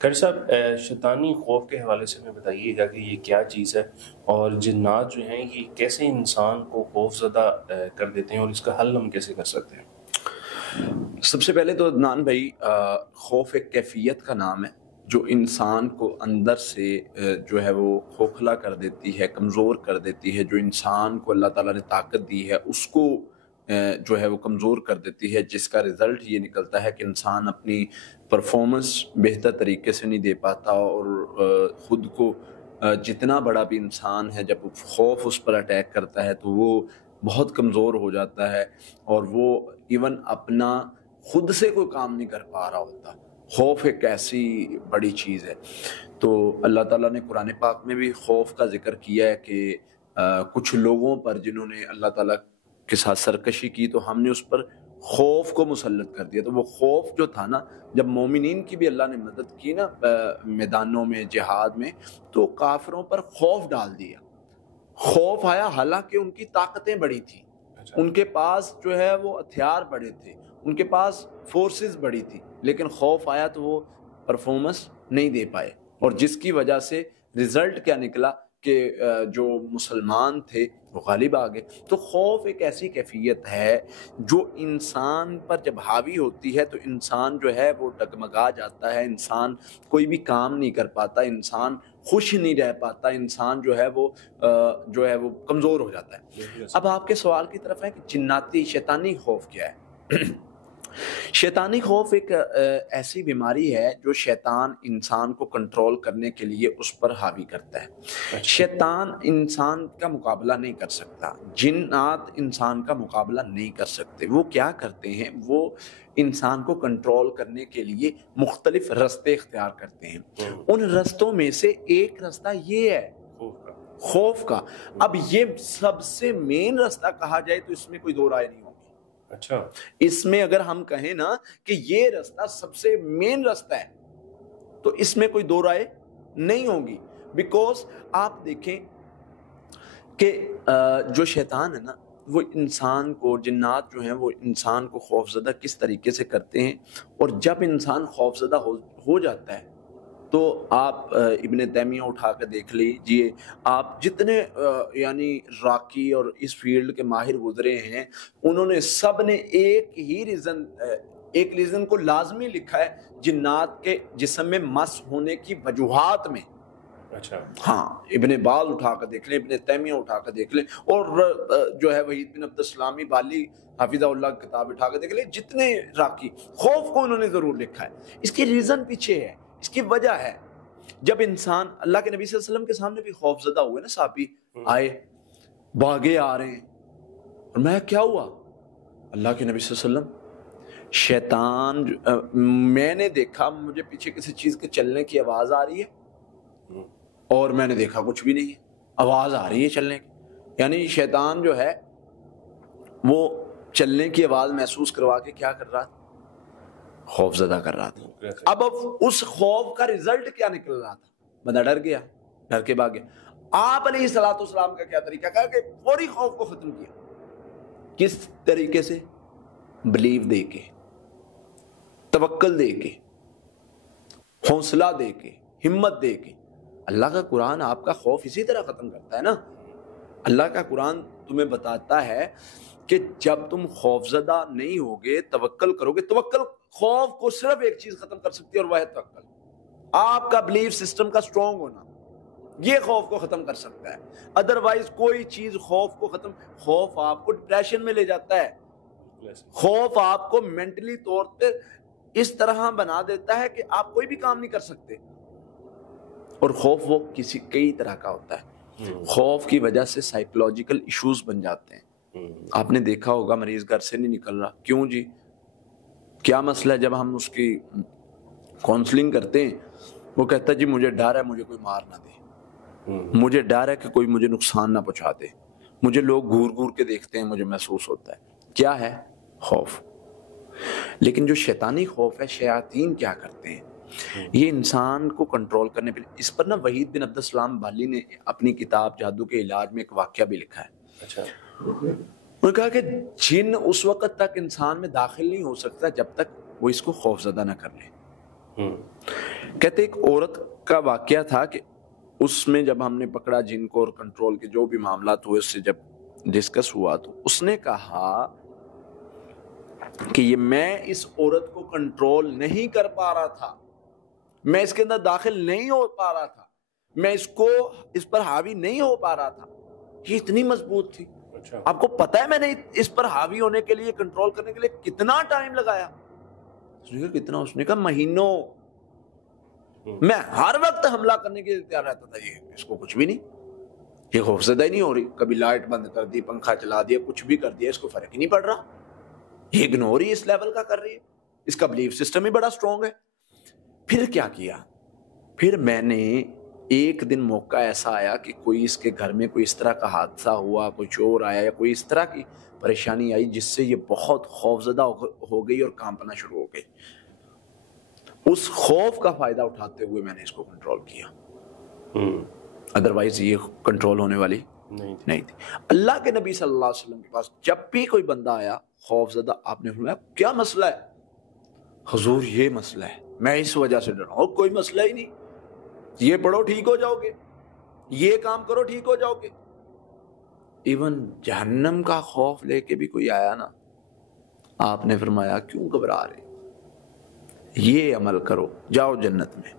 خیر صاحب، شیطانی خوف کے حوالے سے ہمیں بتائیے گا کہ یہ کیا چیز ہے، اور جنات جو ہیں یہ کیسے انسان کو خوف زدہ کر دیتے ہیں، اور اس کا حل ہم کیسے کر سکتے ہیں؟ سب سے پہلے تو عدنان بھائی، خوف ایک کیفیت کا نام ہے جو انسان کو اندر سے جو ہے وہ کھوکھلا کر دیتی ہے، کمزور کر دیتی ہے. جو انسان کو اللہ تعالیٰ نے طاقت دی ہے اس کو جو ہے وہ کمزور کر دیتی ہے، جس کا رزلٹ یہ نکلتا ہے کہ انسان اپنی پرفارمنس بہتر طریقے سے نہیں دے پاتا، اور خود کو جتنا بڑا بھی انسان ہے جب خوف اس پر اٹیک کرتا ہے تو وہ بہت کمزور ہو جاتا ہے، اور وہ ایون اپنا خود سے کوئی کام نہیں کر پا رہا ہوتا. خوف ایک ایسی بڑی چیز ہے. تو اللہ تعالیٰ نے قرآن پاک میں بھی خوف کا ذکر کیا ہے کہ کچھ لوگوں پر جنہوں نے اللہ تعالیٰ کے ساتھ سرکشی کی تو ہم نے اس پر خوف کو مسلط کر دیا. تو وہ خوف جو تھا نا، جب مومنین کی بھی اللہ نے مدد کی نا میدانوں میں جہاد میں، تو کافروں پر خوف ڈال دیا. خوف آیا حالانکہ ان کی طاقتیں بڑی تھیں، ان کے پاس جو ہے وہ ہتھیار بڑے تھے، ان کے پاس فورسز بڑی تھی، لیکن خوف آیا تو وہ پرفارمنس نہیں دے پائے، اور جس کی وجہ سے رزلٹ کیا نکلا کہ جو مسلمان تھے وہ غالب آ گئے. تو خوف ایک ایسی کیفیت ہے جو انسان پر جب حاوی ہوتی ہے تو انسان جو ہے وہ ڈگمگا جاتا ہے، انسان کوئی بھی کام نہیں کر پاتا، انسان خوش نہیں رہ پاتا، انسان جو ہے وہ کمزور ہو جاتا ہے. اب آپ کے سوال کی طرف ہے کہ جناتی شیطانی خوف کیا ہے؟ شیطانی خوف ایک ایسی بیماری ہے جو شیطان انسان کو کنٹرول کرنے کے لیے اس پر حاوی کرتا ہے. شیطان انسان کا مقابلہ نہیں کر سکتا، جنات انسان کا مقابلہ نہیں کر سکتے. وہ کیا کرتے ہیں؟ وہ انسان کو کنٹرول کرنے کے لیے مختلف رستے اختیار کرتے ہیں. ان رستوں میں سے ایک رستہ یہ ہے خوف کا. اب یہ سب سے مین رستہ کہا جائے تو اس میں کوئی دو رائے نہیں ہوگی. اچھا، اس میں اگر ہم کہیں نا کہ یہ رستہ سب سے مین رستہ ہے تو اس میں کوئی دو رائے نہیں ہوگی. بیکوز آپ دیکھیں کہ جو شیطان ہے نا وہ انسان کو، جنات جو ہیں وہ انسان کو خوفزدہ کس طریقے سے کرتے ہیں. اور جب انسان خوفزدہ ہو جاتا ہے تو آپ ابن تیمیہ اٹھا کے دیکھ لیجئے، آپ جتنے یعنی راکی اور اس فیلڈ کے ماہر گزرے ہیں انہوں نے سب نے ایک ریزن کو لازمی لکھا ہے جنات کے جسم میں مس ہونے کی وجوہات میں. اچھا، ہاں، ابن باز اٹھا کر دیکھ لیں، ابن تیمیہ اٹھا کر دیکھ لیں، اور جو ہے وحید بن عبد السلامی بالی حافظہ اللہ کی کتاب اٹھا کر دیکھ لیں، جتنے راکی خوف کو انہوں نے ضرور لکھا ہے. اس کی ریزن پیچھے ہے، اس کی وجہ ہے جب انسان اللہ کے نبی صلی اللہ علیہ وسلم کے سامنے بھی خوف زدہ ہوئے نا، صحابی آئے بھاگے آ رہے ہیں، اور میں کیا ہوا؟ اللہ کے نبی صلی اللہ علیہ وسلم شیطان میں نے دیکھا مجھے پیچھے کسی چیز کے چلنے کی آواز آ رہی ہے، اور میں نے دیکھا کچھ بھی نہیں ہے، آواز آ رہی ہے چلنے کی. یعنی شیطان جو ہے وہ چلنے کی آواز محسوس کروا کے کیا کر رہا تھا؟ خوف زدہ کر رہا تھا. اب اس خوف کا رزلٹ کیا نکل رہا تھا؟ بندہ ڈر گیا، ڈر کے بھاگ گیا. آپ علیہ الصلوۃ والسلام کا کیا طریقہ کہا کہ فوری خوف کو ختم کیا. کس طریقے سے؟ بلیو دے کے، توکل دے کے، حوصلہ دے کے، ہمت دے کے. اللہ کا قرآن آپ کا خوف اسی طرح ختم کرتا ہے نا. اللہ کا قرآن تمہیں بتاتا ہے کہ جب تم خوف زدہ نہیں ہوگے، توکل کرو گے. توکل خوف کو صرف ایک چیز ختم کر سکتی ہے اور وہ ہے توکل. آپ کا بلیف سسٹم کا سٹرونگ ہونا یہ خوف کو ختم کر سکتا ہے. ادروائز کوئی چیز خوف کو ختم. خوف آپ کو ڈپریشن میں لے جاتا ہے، خوف آپ کو مینٹلی طور پہ اس طرح بنا دیتا ہے کہ آپ کوئی بھی کام نہیں کر سکتے. اور خوف وہ کئی طرح کا ہوتا ہے. خوف کی وجہ سے سائیکولوجیکل ایشوز بن جاتے ہیں. آپ نے دیکھا ہوگا مریض گھر سے نہیں نکل رہا، کیوں جی؟ کیا مسئلہ ہے؟ جب ہم اس کی کاؤنسلنگ کرتے ہیں وہ کہتا ہے جی مجھے ڈر ہے مجھے کوئی مار نہ دے، مجھے ڈر ہے کہ کوئی مجھے نقصان نہ پہنچا دے، مجھے لوگ گھور گھور کے دیکھتے ہیں، مجھے محسوس ہوتا ہے. کیا ہے؟ خوف. لیکن جو شیطانی خوف ہے، شیاطین کیا کرتے ہیں؟ یہ انسان کو کنٹرول کرنے پہ، اس پر نا وحید بن عبد السلام بالی نے اپنی کتاب جادو کے علاج میں ایک واقعہ بھی لکھا ہے. اچھا، انہوں نے کہا کہ جن اس وقت تک انسان میں داخل نہیں ہو سکتا جب تک وہ اس کو خوف زدہ نہ کر لے. کہتے ایک عورت کا واقعہ تھا کہ اس میں جب ہم نے پکڑا جن کو اور کنٹرول کے جو بھی معاملات ہوئے اس سے جب ڈسکس ہوا تو اس نے کہا کہ یہ میں اس عورت کو کنٹرول نہیں کر پا رہا تھا، میں اس کے اندر داخل نہیں ہو پا رہا تھا، میں اس پر حاوی نہیں ہو پا رہا تھا، یہ اتنی مضبوط تھی۔ آپ کو پتا ہے میں نے اس پر حاوی ہونے کے لیے، کنٹرول کرنے کے لیے کتنا ٹائم لگایا؟ کتنا؟ اس نے کہا مہینوں۔ میں ہر وقت حملہ کرنے کے لیے تیار رہتا تھا، یہ اس کو کچھ بھی نہیں، یہ خوفزدہ ہی نہیں ہو رہی، کبھی لائٹ بند کر دی، پنکھا چلا دیا، کچھ بھی کر دیا، اس کو فرق ہی نہیں پڑ رہا، یہ اگنور ہی اس لیول کا کر رہی ہے، اس کا بلیف سسٹم ہی بڑا سٹرونگ ہے۔ پھر کیا کیا؟ پھر میں نے ایک دن موقع ایسا آیا کہ کوئی اس کے گھر میں کوئی اس طرح کا حادثہ ہوا، کوئی چور آیا یا کوئی اس طرح کی پریشانی آئی جس سے یہ بہت خوفزدہ ہو گئی اور کانپنا شروع ہو گئی۔ اس خوف کا فائدہ اٹھاتے ہوئے میں نے اس کو کنٹرول کیا، ادروائز یہ کنٹرول ہونے والی نہیں تھی۔ اللہ کے نبی صلی اللہ علیہ وسلم کے پاس جب بھی کوئی بندہ آیا خوفزدہ، آپ نے فرمایا کیا مسئلہ ہے؟ حضور یہ مسئلہ ہے، میں اس وجہ سے ڈرا ہوں، کوئی مسئلہ ہی نہیں، یہ پڑھو ٹھیک ہو جاؤ گے، یہ کام کرو ٹھیک ہو جاؤ گے۔ ایون جہنم کا خوف لے کے بھی کوئی آیا نا، آپ نے فرمایا کیوں گھبرا رہے، یہ عمل کرو جاؤ جنت میں۔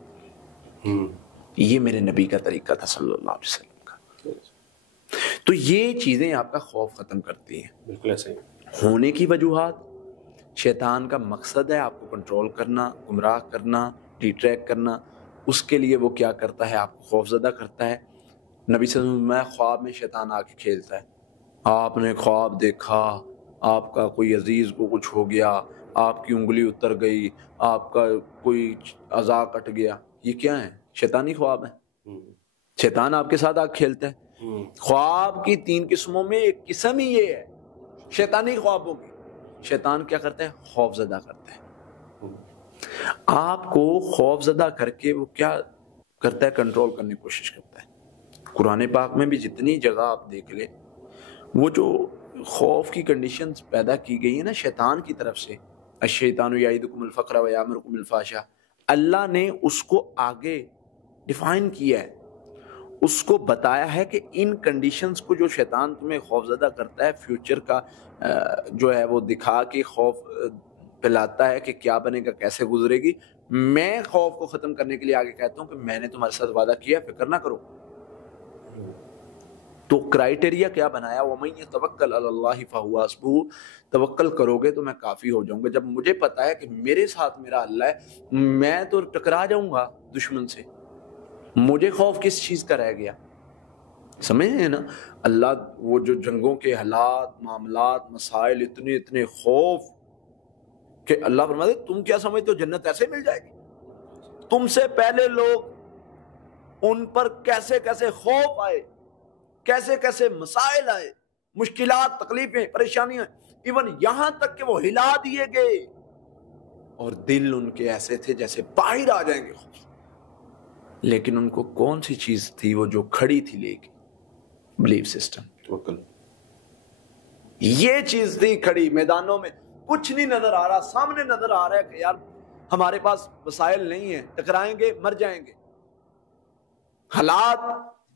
یہ میرے نبی کا طریقہ تھا صلی اللہ علیہ وسلم کا۔ تو یہ چیزیں آپ کا خوف ختم کرتی ہیں۔ بالکل ایسے ہونے کی وجوہات، شیطان کا مقصد ہے آپ کو کنٹرول کرنا، گمراہ کرنا، ڈیٹریکٹ کرنا، اس کے لیے وہ کیا کرتا ہے؟ آپ کو خوفزدہ کرتا ہے۔ نبی صلی اللہ علیہ وسلم میں خواب میں شیطان آ کے کھیلتا ہے، آپ نے خواب دیکھا، آپ کا کوئی عزیز کو کچھ ہو گیا، آپ کی انگلی اتر گئی، آپ کا کوئی اعضاء کٹ گیا، یہ کیا ہے؟ شیطانی خواب ہے۔ شیطان آپ کے ساتھ آ کے کھیلتا ہے۔ خواب کی 3 قسموں میں ایک قسم ہی یہ ہے شیطانی خوابوں کی۔ شیطان کیا کرتا ہے؟ خوف زدہ کرتا ہے آپ کو، خوف زدہ کر کے وہ کیا کرتا ہے؟ کنٹرول کرنے کی کوشش کرتا ہے۔ قرآن پاک میں بھی جتنی جگہ آپ دیکھ لیں، وہ جو خوف کی کنڈیشنز پیدا کی گئی ہیں نا شیطان کی طرف سے، الشیطان یعدکم الفقر ویامرکم الفحشاء، اللہ نے اس کو آگے ڈیفائن کیا ہے، اس کو بتایا ہے کہ ان کنڈیشنز کو جو شیطان تمہیں خوفزدہ کرتا ہے، فیوچر کا جو ہے وہ دکھا کے خوف پلاتا ہے کہ کیا بنے گا، کیسے گزرے گی۔ میں خوف کو ختم کرنے کے لیے آگے کہتا ہوں کہ میں نے تمہارے ساتھ وعدہ کیا، فکر نہ کرو۔ تو کرائٹیریا کیا بنایا؟ وَمَن يَتَوَكَّلْ عَلَى اللَّهِ فَهُوَ حَسْبُهُ، توکل کرو گے تو میں کافی ہو جاؤں گا۔ جب مجھے پتا ہے کہ میرے ساتھ میرا اللہ ہے، میں تو ٹکرا جاؤں گا دشمن سے، مجھے خوف کس چیز کا رہ گیا؟ سمجھ رہے ہیں نا؟ اللہ وہ جو جنگوں کے حالات، معاملات، مسائل، اتنے خوف کہ اللہ فرماتے تم کیا سمجھتے ہو جنت ایسے مل جائے گی؟ تم سے پہلے لوگ ان پر کیسے کیسے خوف آئے، کیسے کیسے مسائل آئے، مشکلات، تکلیفیں، پریشانیاں، ایون یہاں تک کہ وہ ہلا دیے گئے اور دل ان کے ایسے تھے جیسے باہر آ جائیں گے خوف۔ لیکن ان کو کون سی چیز تھی وہ جو کھڑی تھی لے کے؟ بلیف سسٹم، توکل۔ یہ چیز تھی کھڑی میدانوں میں، کچھ نہیں نظر آ رہا، سامنے نظر آ رہا ہے کہ یار ہمارے پاس وسائل نہیں ہیں، ٹکرائیں گے مر جائیں گے، حالات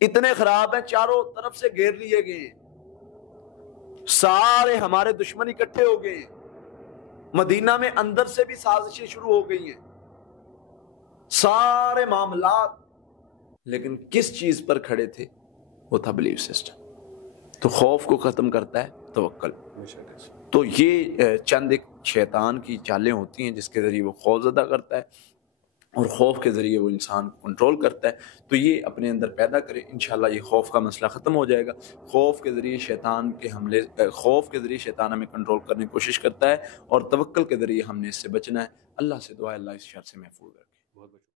اتنے خراب ہیں، چاروں طرف سے گھیر لیے گئے ہیں، سارے ہمارے دشمن اکٹھے ہو گئے ہیں، مدینہ میں اندر سے بھی سازشیں شروع ہو گئی ہیں، سارے معاملات، لیکن کس چیز پر کھڑے تھے؟ وہ تھا بلیف سسٹم۔ تو خوف کو ختم کرتا ہے توکل۔ تو یہ چند ایک شیطان کی چالیں ہوتی ہیں جس کے ذریعے وہ خوف زدہ کرتا ہے اور خوف کے ذریعے وہ انسان کو کنٹرول کرتا ہے۔ تو یہ اپنے اندر پیدا کرے، انشاءاللہ یہ خوف کا مسئلہ ختم ہو جائے گا۔ خوف کے ذریعے شیطان کے حملے، خوف کے ذریعے شیطان ہمیں کنٹرول کرنے کی کوشش کرتا ہے، اور توکل کے ذریعے ہم نے اس سے بچنا ہے۔ اللہ سے دعا ہے اللہ اس شر سے محفوظ رکھے۔